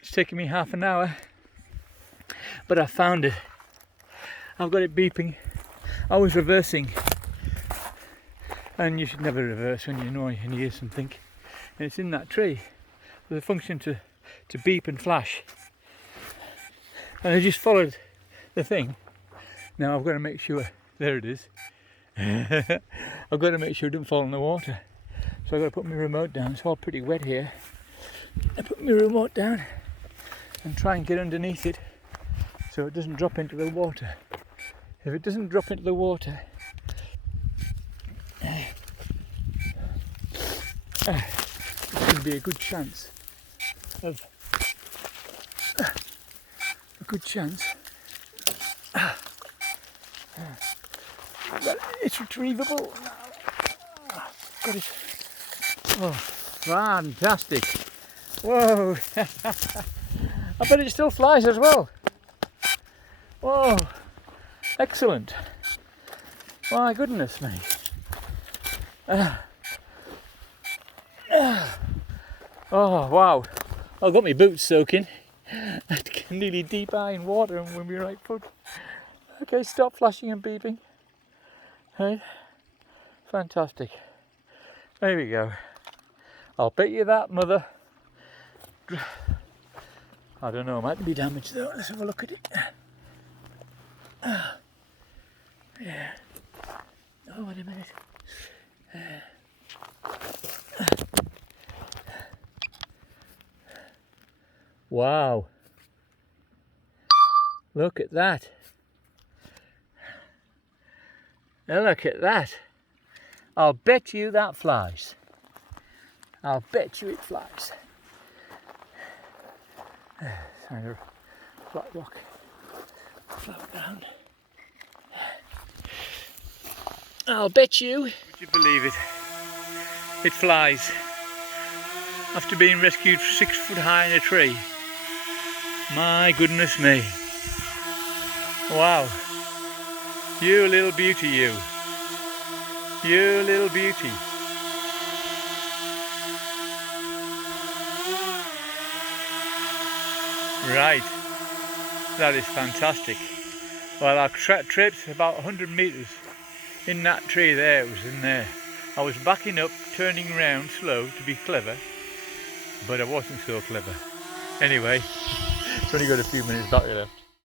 It's taken me half an hour, but I found it. I've got it beeping. I was reversing, and you should never reverse when you know you can hear something. And it's in that tree. There's a function to beep and flash. And I just followed the thing. Now I've got to make sure, there it is. I've got to make sure it doesn't fall in the water. So I've got to put my remote down. It's all pretty wet here. I put my remote down and try and get underneath it so it doesn't drop into the water. If it doesn't drop into the water, it's going to be a good chance of that it's retrievable. Got it. Oh, fantastic. Whoa. I bet it still flies as well. Whoa. Excellent. My goodness me. Oh, wow. I've got my boots soaking. Nearly deep eye in water and with my right foot. Okay, stop flashing and beeping. Hey, fantastic. There we go. I'll bet you that, mother. I don't know, it might be damaged though. Let's have a look at it. Yeah. Oh, wait a minute. Wow. Look at that. Now look at that. I'll bet you that flies. I'll bet you it flies. Trying to flat rock. Float down. I'll bet you. Would you believe it? It flies. After being rescued 6 foot high in a tree. My goodness me. Wow. You little beauty, you. You little beauty. Right. That is fantastic. Well, I tripped about 100 metres in that tree there. It was in there. I was backing up, turning round slow to be clever, but I wasn't so clever. Anyway, it's only got a few minutes battery left.